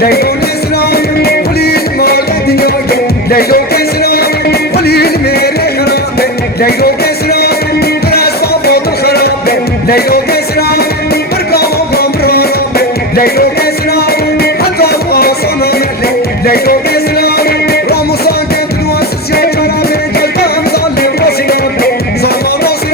ليلو نسرا وليد مال دنياي ليلو كسرا وليد ميري خراب ليلو كسرا براس صابوت الخراب ليلو كسرا بركاو غمراب ليلو كسرا حتى واصل ليلو كسرا راموسا كنت نواسس يا شراب قلت مظلم راسي زمان راسي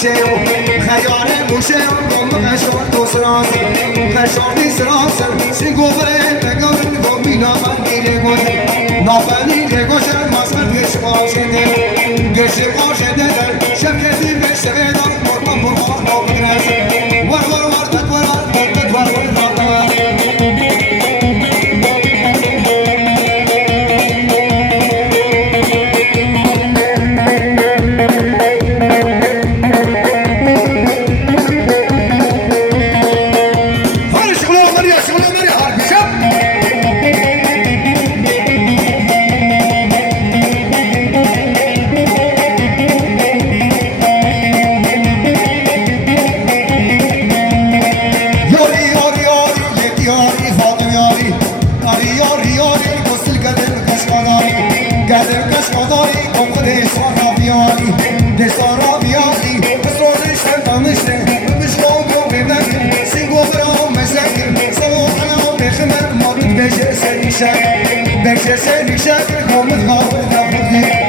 خيار المشاو ضم غشور توسراس غشور تسراس سيغوبرين تقول قومينا مانيري قوش نافني لقوش المسكر غشواشده غشواشده شبكتي بشبيدا مرمى مرمى نوبرس ور ور ور تدور ور ور Beşe seni şakir komut gavur gavur